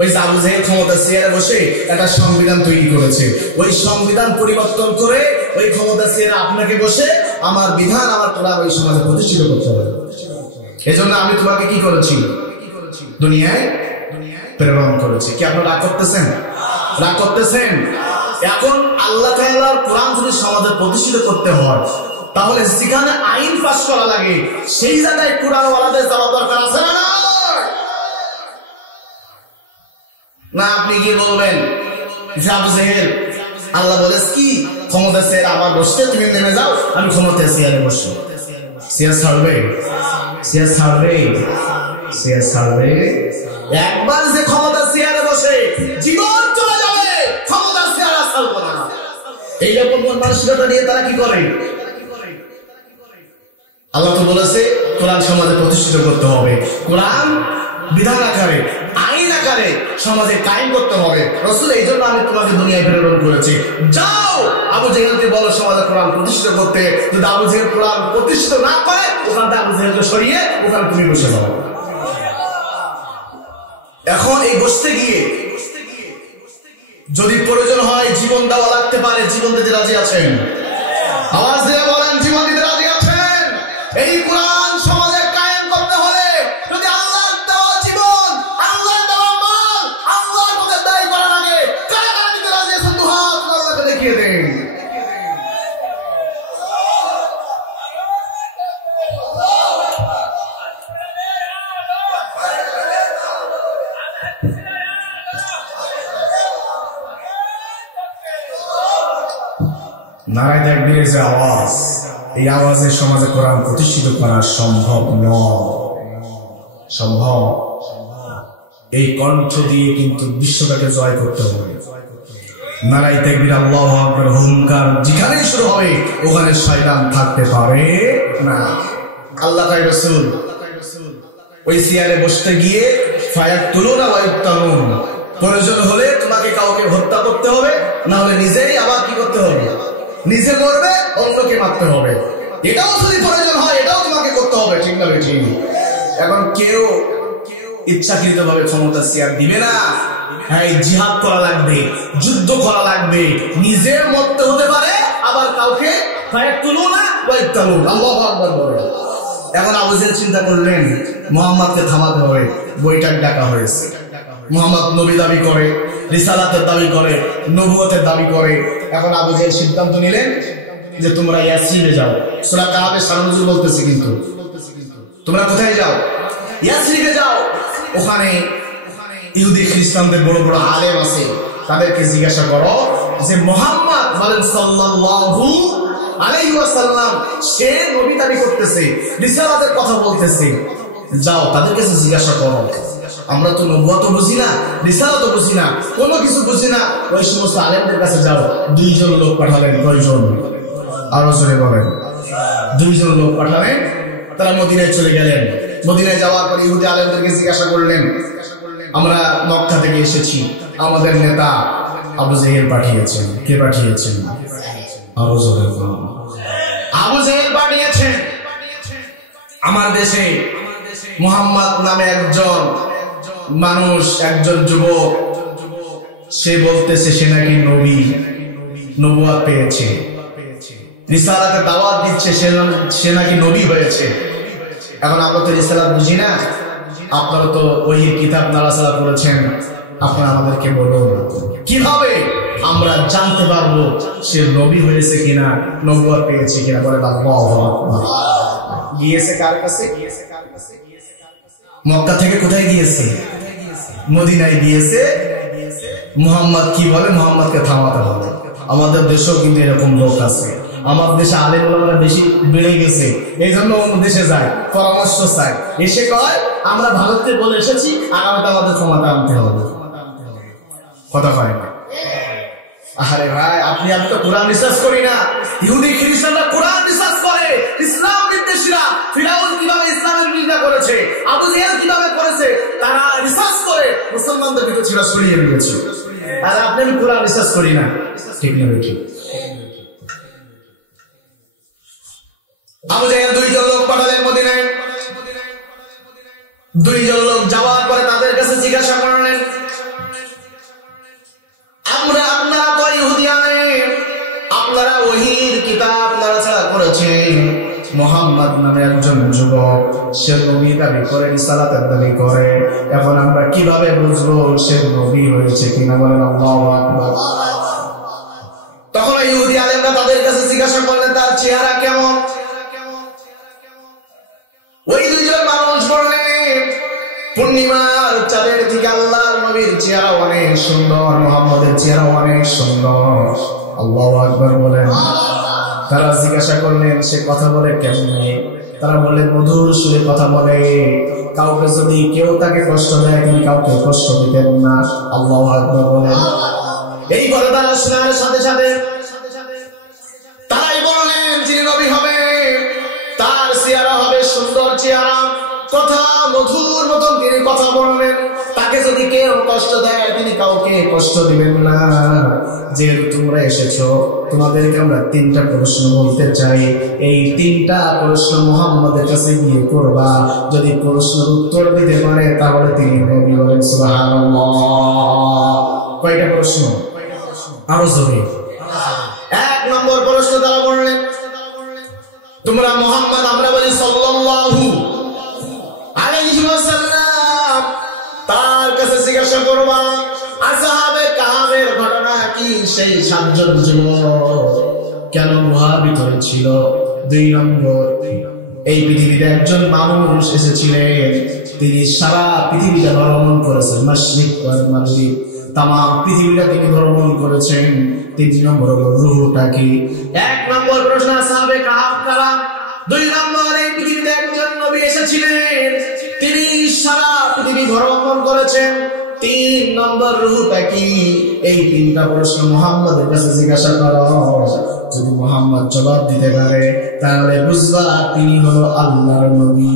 ওই আবু জেহেল ক্ষমতা চেয়ারে বসে একটা সংবিধান তৈরি করেছে। ওই সংবিধান পরিবর্তন করে ওই ক্ষমতা চেয়ারে আপনাকে বসে আমার বিধান, আমার কোরআন ওই সমাজে প্রতিষ্ঠিত করতে হবে। এজন্য আমি তোমাকে কি করেছি? দুনিয়ায় প্রেরণ করেছি। কি আপনারা রাগ করতেছেন? রাগ করতেছেন? এখন আল্লাহ তাআলার কোরআন যদি সমাজে প্রতিষ্ঠিত করতে হয়, তাহলে যেখানে আইন পাস করা লাগে সেই জায়গায় কোরআন ওয়ালাদের যাওয়া দরকার আছে না? না আপনি কি বলবেন যে আবু জেহেল আল্লাহ বলে কি ক্ষমতা চেয়ারে আমার বসতে, তুমি নেমে যাও, আমি ক্ষমতা চেয়ারে বসবো। চেয়ার ছাড়বে? চেয়ার ছাড়বে? চেয়ার ছাড়বে? একবার যে ক্ষমতা চেয়ারে বসে জীবন চলে যাবে, ক্ষমতা চেয়ারে ছাড়বো না। এইরকম মানসিকতা নিয়ে তারা কি করে? আল্লাহ তো বলেছে কোরআন সমাজে প্রতিষ্ঠিত করতে হবে, কোরআন বিধান আকারে আইন আকারে সমাজে কায়েম করতে হবে। রাসূল এই জন্য আমি তোমাকে দুনিয়ায় প্রেরণ করেছি। যাও আবু জেহেলকে বলো সমাজে কোরআন প্রতিষ্ঠিত করতে। যদি আবু জেহেল কোরআন প্রতিষ্ঠিত না করে, ওখান থেকে আবু জেহেলকে সরিয়ে ওখানে তুমি বসে যাও। এখন এই বসতে গিয়ে যদি প্রয়োজন হয় জীবন দেওয়া লাগতে পারে, জীবন দিতে রাজি আছেন? আওয়াজ দিয়ে বলেন, জীবন দিতে রাজি আছেন? এই কোরআন সমাজে কায়েম করতে হলে যদি আল্লাহর দেওয়া জীবন, আল্লাহর দেওয়া মাল, আল্লাহর পথে ব্যয় করা লাগে, কারা কারা দিতে রাজি আছেন? দু হাত আল্লাহকে দেখিয়ে দেন। নারায় তাকবীরের যে আওয়াজ, এই আওয়াজের সমাজে কোরআন প্রতিষ্ঠিত করা সম্ভব নয়। সম্ভব? এই কণ্ঠ দিয়ে কিন্তু বিশ্বটাকে জয় করতে হবে। নারায় তাকবীর, আল্লাহু আকবার, হুঙ্কার যেখানেই শুরু হবে ওখানে শয়তান থাকতে পারে না। আল্লাহ তাই রাসূল ওই চেয়ারে বসতে গিয়ে ফায়াতুলুনা ওয়া ইফতানুন, প্রয়োজন হলে তোমাকে কাউকে হত্যা করতে হবে, না হলে নিজেই আবার কি করতে হবে? নিজে মরবে, অন্যকে মারতে হবে। এটাও যদি প্রয়োজন হয় এটাও তোমাকে করতে হবে, ঠিক না ঠিক? এখন কেউ ইচ্ছাকৃত ভাবে ক্ষমতা চেয়ার দিবে না। হ্যাঁ, জিহাদ করা লাগবে, যুদ্ধ করা লাগবে, নিজের মরতে হতে পারে, আবার কাউকে ফায়াতুলুনা ওয়া ইফতানুন, আল্লাহু আকবার বলে। এখন আবু জেহেল চিন্তা করলেন মুহাম্মদকে থামাতে হবে। বৈঠক ডাকা হয়েছে। মুহাম্মদ নবী দাবি করে, রিসালাতের দাবি করে, নবুয়তের দাবি করে। এখন আবু জেহেল সিদ্ধান্ত নিলেন যে তোমরা ইয়াসরিবে যাও। সূরা কাহাফে সারনজুল বলতেছে, কিন্তু তোমরা কোথায় যাও? ইয়াসরিবে যাও। ওখানে ইহুদি খ্রিস্টানদের বড় বড় আলেম আছে, তাদেরকে জিজ্ঞাসা করো যে মুহাম্মদ বলেন সাল্লাল্লাহু আলাইহি ওয়াসাল্লাম সে নবী দাবি করতেছে, রিসালাতের কথা বলতেছে, যাও তাদের কাছে জিজ্ঞাসা করো। আমরা তো নবুয়ত বুঝি না, রিসালাত বুঝি না, কোনো কিছু বুঝি না, ওই সমস্ত আলেমদের কাছে যাও। 2 জন লোক পাঠালেন। কয়জন? আরো জোরে বলেন। 2 জন লোক পাঠালেন। তারা মদিনায় চলে গেলেন। মদিনায় যাওয়ার পর ইহুদি আলেমদেরকে জিজ্ঞাসা করলেন, আমরা মক্কা থেকে এসেছি, আমাদের নেতা আবু জেহেল পাঠিয়েছেন। কে পাঠিয়েছেন? আরো জোরে বলেন। আবু জেহেল পাঠিয়েছেন। আমার দেশে মুহাম্মদ নামে একজন মানুষ, একজন যুবক, সে বলতেছে সে নাকি নবী, নবুয়ত পেয়েছে, রিসালাতের দাওয়াত দিচ্ছে, সে নাকি নবী হয়েছে। এখন আমরা তো রিসালাত বুঝি না, আপনারা তো ওহীর কিতাব নাড়াচাড়া করেছেন, আপনারা আমাদেরকে বলুন কিভাবে আমরা জানতে পারবো সে নবী হয়েছে কিনা, নবুয়ত পেয়েছে কিনা? বলে আল্লাহু আকবার। গিয়েছে কার কাছে? মক্কা থেকে কোথায় গিয়েছে? মদিনায় গিয়েছে। মুহাম্মদ কি বলে? মুহাম্মদকে থামাতে হবে। আমাদের দেশেও কিন্তু এরকম লোক আছে। আমার দেশে আলেম ওলামারা বেশি বেড়ে গেছে, এই জন্য অন্য দেশে যায়, পরামর্শ চায়, এসে কয় আমরা ভারতকে বলে এসেছি, আগামীতে আমাদের ক্ষমতা আনতে হবে। কথা কয় না? আরে ভাই, আপনি আমি তো কোরআন রিসার্চ করি না। ইহুদি খ্রিস্টানরা কোরআন রিসার্চ করে। ইসলাম বিদ্বেষীরা ফিরাউন কিভাবে ইসলামের নিন্দা করেছে, আবু জেহেল কিভাবে করেছে, তারা রিসার্চ করে মুসলমানদের ভিতর ছিল সরিয়ে দিয়েছে। আর আপনি আমি কোরআন রিসার্চ করি না, ঠিক না? ঠিক। আবু জেহেল 2 জন লোক পাঠালেন মদিনায়। 2 জন লোক যাওয়ার পরে তাদের কাছে জিজ্ঞাসা করলেন মুহাম্মদ নামে একজন যুবক, সে নবী দাবি করে, রিসালাতের দাবি করে। এখন আমরা কিভাবে বুঝবো সে নবী হয়েছে কিনা? বলেন আল্লাহু আকবার। তখন ইহুদি আলেমরা তাদের কাছে জিজ্ঞাসা করলেন তার চেহারা কেমন? ওই দুইজন মানুষ বললেন, পূর্ণিমার চাঁদের দিকে আল্লাহর নবীর চেহারা অনেক সুন্দর, মুহাম্মদের চেহারা অনেক সুন্দর। আল্লাহু আকবার বলেন। তারা জিজ্ঞাসা করলেন সে কথা বলে কেমনে? তারা বললেন মধুর সুরে কথা বলে, কাউকে যদি কেউ তাকে কষ্ট দেয় তিনি কাউকে কষ্ট দিতেন না। আল্লাহু আকবার বলেন। এই কথা তারা শোনার সাথে সাথে তারাই বললেন যিনি নবী হবে তার চেহারা হবে সুন্দর চেহারা, কথা মধুর মতন তিনি কথা বলবেন, তাকে যদি কেউ কষ্ট দেয় তিনি কাউকে কষ্ট দিবেন না। যেহেতু তোমরা এসেছো, তোমাদেরকে আমরা 3টা প্রশ্ন বলতে চাই। এই 3টা প্রশ্ন মুহাম্মদের কাছে গিয়ে করবা, যদি প্রশ্নের উত্তর দিতে পারে তাহলে তিনি নবী। বলেন সুবহানাল্লাহ। কয়টা প্রশ্ন? আরো জোরে। 1 নম্বর প্রশ্ন তারা বললেন, তোমরা মুহাম্মদ, আমরা বলি সাল্লাল্লাহু আলাইহি ওয়াসাল্লাম, তার কাছে জিজ্ঞাসা করবা আসহাবে কাহাবের ঘটনা কি? সেই 7 জন যুবক কেন গুহার ভিতরে ছিল? 2 নম্বর, এই পৃথিবীতে একজন মানুষ এসেছিলেন, তিনি সারা পৃথিবীটা ভ্রমণ করেছেন, মাশরিক ওয়াল মাগরিব, তাম পৃথিবীটা তিনি ভ্রমণ করেছেন। 3 নম্বর হলো রূহটা কি? 1 নম্বর প্রশ্ন আসহাবে কাহাব কারা? 2 নম্বর, এই পৃথিবীতে একজন নবী এসেছিলেন, তিনি সারা পৃথিবী ভ্রমণ করেছেন। 3 নম্বর রূহটা কি? এই 3টা প্রশ্ন মুহাম্মদের কাছে জিজ্ঞাসা করো। যদি মুহাম্মদ জবাব দিতে পারে তাহলে বুঝবা তিনি হলো আল্লাহর নবী।